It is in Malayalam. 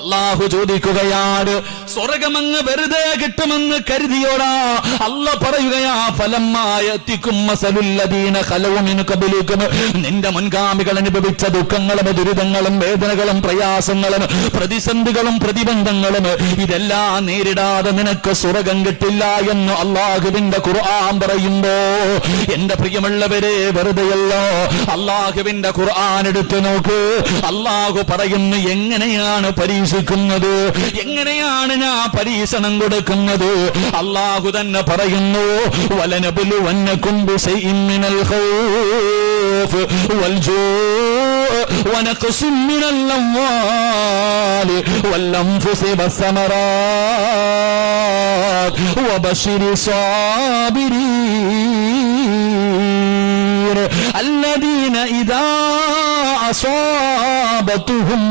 അല്ലാഹു ചോദിക്കുകയാണ്, സ്വർഗമങ്ങ് വെറുതെ കിട്ടുമെന്ന് കരുതിയോടാ? അല്ല പറയുകയാ, ഫലമ്മായത്തിക്കും മസലുല്ലദീന ഖലൗ മിൻ ഖബ്ലികും, നിന്റെ മുൻഗാമികൾ അനുഭവിച്ച ദുഃഖങ്ങളും ദുരിതങ്ങളും വേദനകളും പ്രയാസങ്ങളും പ്രതിസന്ധികളും പ്രതിബന്ധങ്ങളും ഇതെല്ലാം നേരിടാതെ നിനക്ക് സ്വർഗം കിട്ടില്ല എന്ന് അല്ലാഹുവിന്റെ ഖുർആൻ പറയുമ്പോ, എന്റെ പ്രിയമുള്ളവരെ, വെറുതെയല്ലോ. അല്ലാഹുവിന്റെ ഖുർആൻ എടുത്തു നോക്ക്. അല്ലാഹു പറയുന്നു എങ്ങനെയാണ് പരീക്ഷിക്കുന്നത്, എങ്ങനെയാണ് ഞാൻ പരീക്ഷണം കൊടുക്കുന്നത്. അല്ലാഹു തന്നെ പറയുന്നു, വലനബ്ലുവന്നകും ബിശൈഇൻ മിനൽ ഖൗഫ് വൽ ജൂഇ വനഖ്സിൻ മിനൽ അംവാലി വൽ അൻഫുസി വസ്സമറാത്ത് വബശിരി സാബിരീൻ الذين إذا أصابتهم